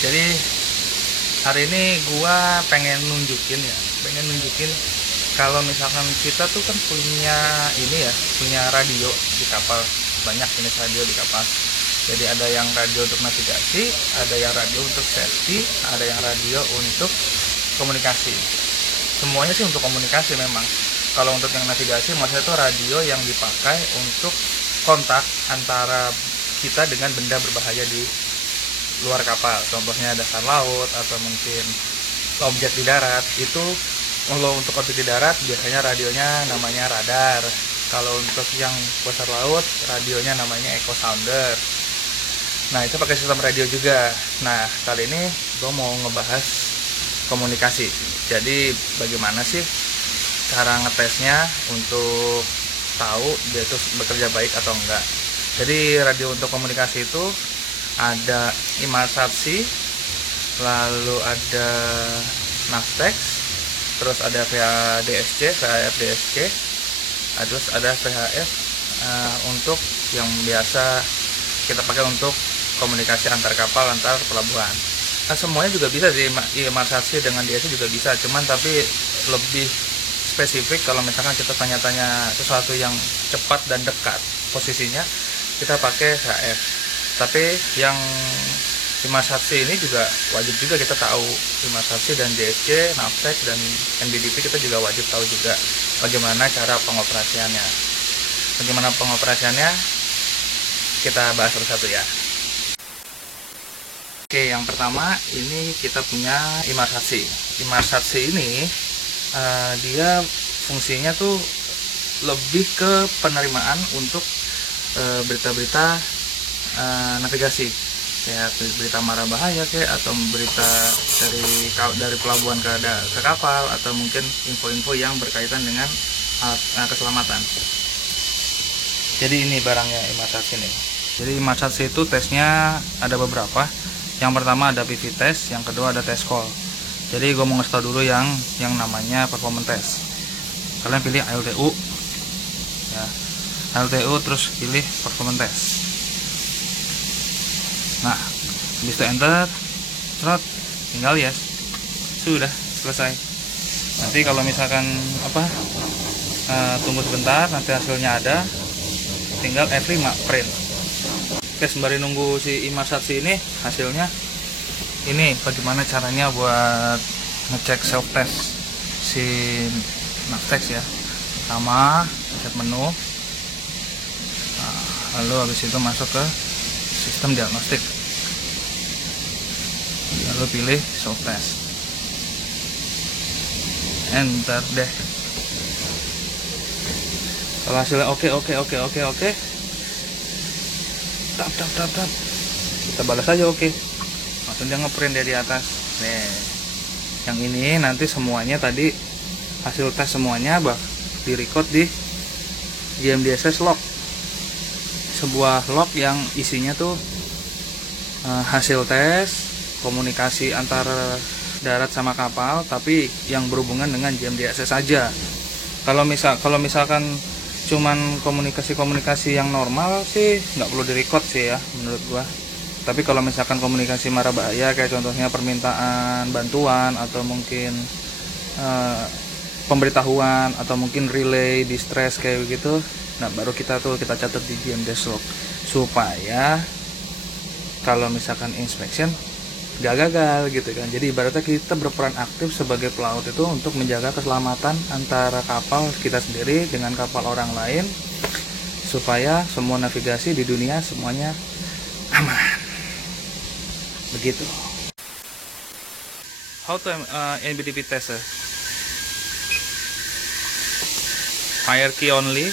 Jadi hari ini gua pengen nunjukin kalau misalkan kita tuh kan punya ini ya, punya radio di kapal, banyak jenis radio di kapal. Jadi ada yang radio untuk navigasi, ada yang radio untuk safety, ada yang radio untuk komunikasi. Semuanya sih untuk komunikasi memang. Kalau untuk yang navigasi maksudnya itu radio yang dipakai untuk kontak antara kita dengan benda berbahaya di luar kapal. Contohnya dasar laut atau mungkin objek di darat. Itu kalau untuk objek di darat biasanya radionya namanya radar. Kalau untuk yang dasar laut radionya namanya echo sounder. Nah itu pakai sistem radio juga. Nah kali ini gue mau ngebahas komunikasi. Jadi bagaimana sih cara ngetesnya untuk tahu dia itu bekerja baik atau enggak. Jadi radio untuk komunikasi itu ada Inmarsat-C, lalu ada Navtex, terus ada VHDSC, terus ada VHF untuk yang biasa kita pakai untuk komunikasi antar kapal, antar pelabuhan. Nah, semuanya juga bisa sih, Inmarsat-C dengan DSC juga bisa, cuman tapi lebih spesifik kalau misalkan kita tanya-tanya sesuatu yang cepat dan dekat posisinya, kita pakai VHF. Tapi yang Inmarsat-C ini juga wajib juga kita tahu. Inmarsat-C dan DSC, Navtex dan NBDP kita juga wajib tahu juga bagaimana cara pengoperasiannya. Bagaimana pengoperasiannya kita bahas satu-satu ya. Oke, yang pertama ini kita punya Inmarsat-C. Inmarsat-C ini dia fungsinya tuh lebih ke penerimaan untuk berita-berita navigasi, kayak berita mara bahaya kayak, atau berita dari pelabuhan ke kapal, atau mungkin info-info yang berkaitan dengan keselamatan. Jadi ini barangnya Inmarsat-C ini. Jadi Inmarsat-C itu tesnya ada beberapa. Yang pertama ada PV test, yang kedua ada test call. Jadi gue mau ngasih tau dulu yang namanya performance test. Kalian pilih ALTU ya, ALTU terus pilih performance test. Nah habis itu enter, cerot, tinggal yes, sudah selesai. Nanti kalau misalkan tunggu sebentar, nanti hasilnya ada, tinggal F5 print. Oke, sembari nunggu si Inmarsat-C ini hasilnya, ini bagaimana caranya buat ngecek self test si Navtex ya. Pertama pencet menu, lalu habis itu masuk ke sistem diagnostik, lalu pilih self test, enter deh. Kalau hasilnya oke, tap, kita balas aja oke. Langsung dia ngeprint dia di atas. Nih, yang ini nanti semuanya tadi hasil tes semuanya di record di GMDSS log, sebuah log yang isinya tuh hasil tes komunikasi antar darat sama kapal, tapi yang berhubungan dengan GMDSS saja. Kalau misalkan cuman komunikasi yang normal sih nggak perlu di record sih ya menurut gua. Tapi kalau misalkan komunikasi mara bahaya kayak contohnya permintaan bantuan atau mungkin pemberitahuan atau mungkin relay distress kayak begitu, nah baru kita catat di GMDSS log supaya kalau misalkan inspection gak gagal gitu kan. Jadi ibaratnya kita berperan aktif sebagai pelaut itu untuk menjaga keselamatan antara kapal kita sendiri dengan kapal orang lain, supaya semua navigasi di dunia semuanya aman. Begitu. How to NBDP test? Fire key only.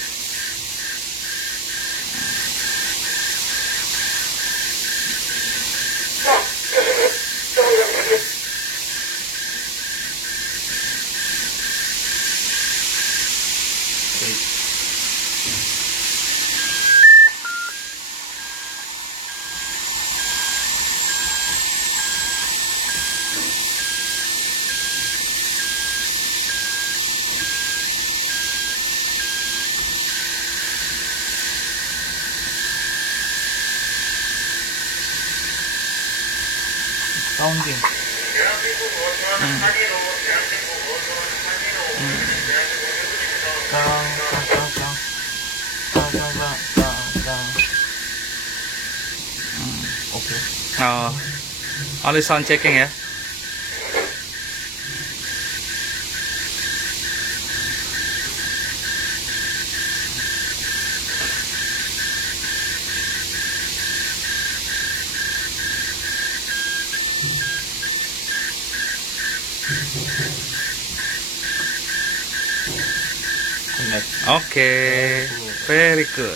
counting. Oke. Oh, only sound checking ya. Oke, very good.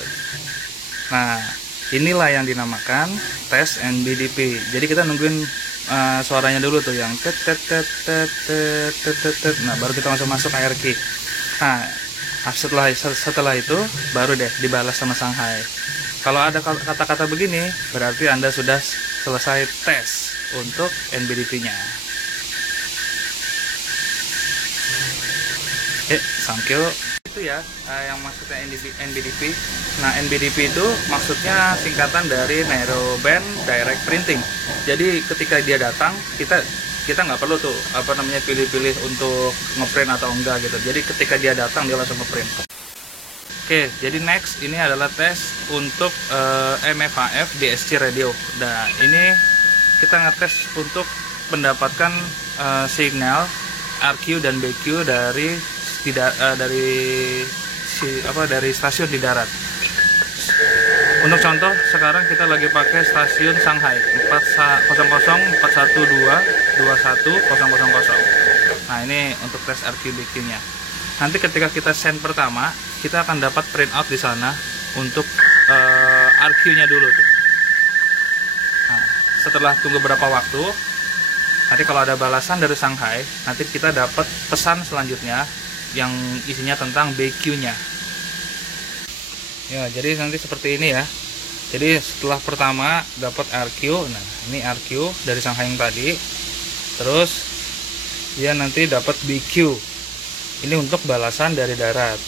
Nah, inilah yang dinamakan tes NBDP. Jadi kita nungguin suaranya dulu tuh yang tet tet tet tet tet tet tet tet. Nah, baru kita masuk ARQ. Nah, setelah itu baru deh dibalas sama Shanghai. Kalau ada kata-kata begini, berarti Anda sudah selesai tes untuk NBDP-nya. Thank you. Itu ya yang maksudnya NBDP. Nah, NBDP itu maksudnya singkatan dari Narrowband Direct Printing. Jadi ketika dia datang, kita nggak perlu tuh pilih-pilih untuk ngeprint atau enggak gitu. Jadi ketika dia datang dia langsung ngeprint. Oke, jadi next ini adalah tes untuk MFHF DSC radio. Nah, ini kita ngetes untuk mendapatkan signal RQ dan BQ dari stasiun di darat. Untuk contoh, sekarang kita lagi pakai stasiun Shanghai 400.412.21.000. Nah, ini untuk tes RQ-BQ-nya. Nanti ketika kita send pertama, kita akan dapat print out di sana untuk RQ-nya dulu tuh. Nah, setelah tunggu beberapa waktu, nanti kalau ada balasan dari Shanghai, nanti kita dapat pesan selanjutnya yang isinya tentang BQ-nya. Ya, jadi nanti seperti ini ya. Jadi setelah pertama dapat RQ, nah ini RQ dari Shanghai yang tadi. Terus dia nanti dapat BQ. Ini untuk balasan dari darat.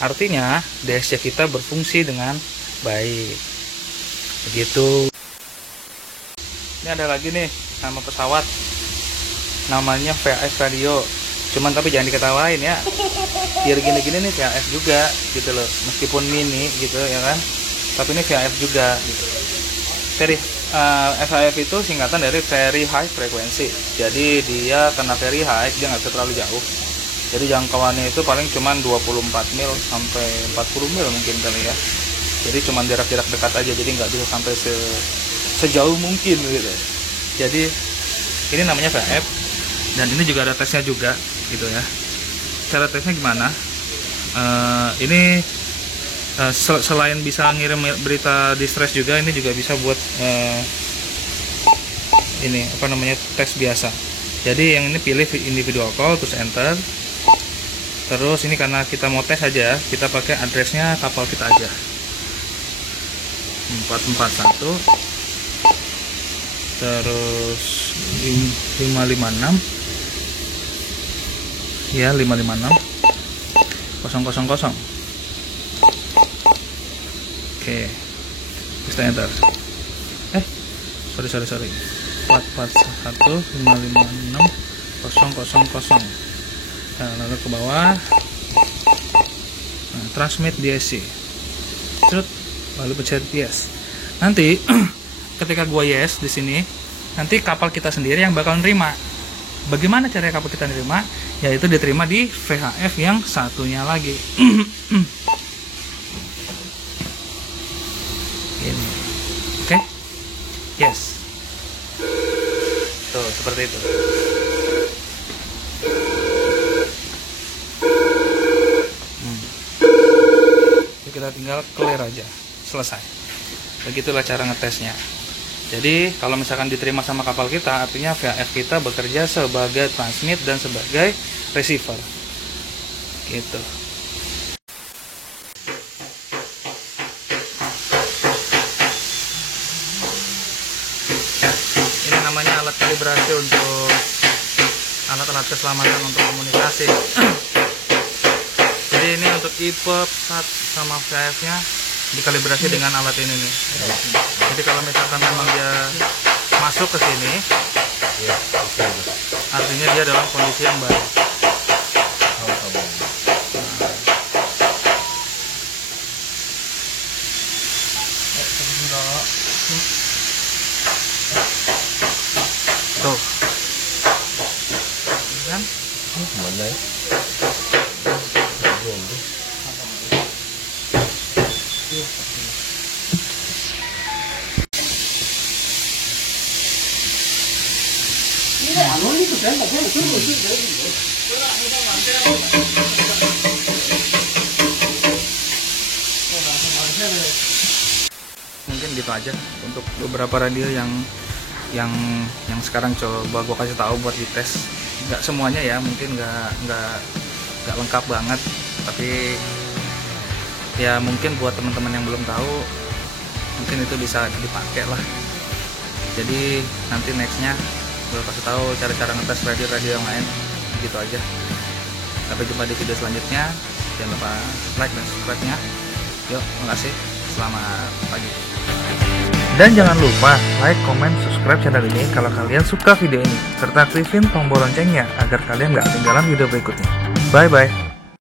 Artinya DSC kita berfungsi dengan baik. Begitu. Ini ada lagi nih nama pesawat. Namanya VHF Radio. Cuman tapi jangan diketawain ya, biar gini-gini nih VHF juga gitu loh, meskipun mini gitu ya kan, tapi ini VHF juga gitu. VHF itu singkatan dari Very High Frequency. Jadi dia karena very high, dia nggak bisa terlalu jauh. Jadi jangkauannya itu paling cuman 24 mil sampai 40 mil mungkin kali ya. Jadi cuman jarak-jarak dekat aja, jadi nggak bisa sampai sejauh mungkin gitu. Jadi ini namanya VHF, dan ini juga ada tesnya juga gitu ya. Cara tesnya gimana? Ini selain bisa ngirim berita distress juga, ini juga bisa buat tes biasa. Jadi yang ini pilih individual call, terus enter. Terus ini karena kita mau tes aja, kita pakai addressnya kapal kita aja, 441 terus 556 ya, 556 000. Oke, kita enter. Sorry 441 556 000. Nah, lalu ke bawah, nah, transmit DSC, lalu pencet yes. Nanti ketika gua yes di sini, nanti kapal kita sendiri yang bakal nerima. Bagaimana caranya kapal kita nerima? Yaitu diterima di VHF yang satunya lagi. Ini, oke? Yes. Tuh, seperti itu. Kita tinggal clear aja, selesai. Begitulah cara ngetesnya. Jadi kalau misalkan diterima sama kapal kita, artinya VHF kita bekerja sebagai transmit dan sebagai receiver gitu. Ini namanya alat kalibrasi untuk alat-alat keselamatan untuk komunikasi. Jadi ini untuk EPUB, SAT sama VHF nya dikalibrasi dengan alat ini nih. Jadi kalau misalkan memang dia masuk ke sini, Iya, bisa. Artinya dia dalam kondisi yang baik. Tuh kan Mana ya? mungkin gitu aja untuk beberapa radio yang yang sekarang coba gue kasih tahu buat dites. Nggak semuanya ya, mungkin nggak lengkap banget, tapi ya mungkin buat teman-teman yang belum tahu mungkin itu bisa dipakai lah. Jadi nanti nextnya gue kasih tahu cara-cara ngetes radio yang lain. Gitu aja, sampai jumpa di video selanjutnya. Jangan lupa like dan subscribe-nya. Yuk, makasih, selamat pagi. Dan jangan lupa like, comment, subscribe channel ini kalau kalian suka video ini, serta aktifin tombol loncengnya agar kalian gak ketinggalan video berikutnya. Bye bye.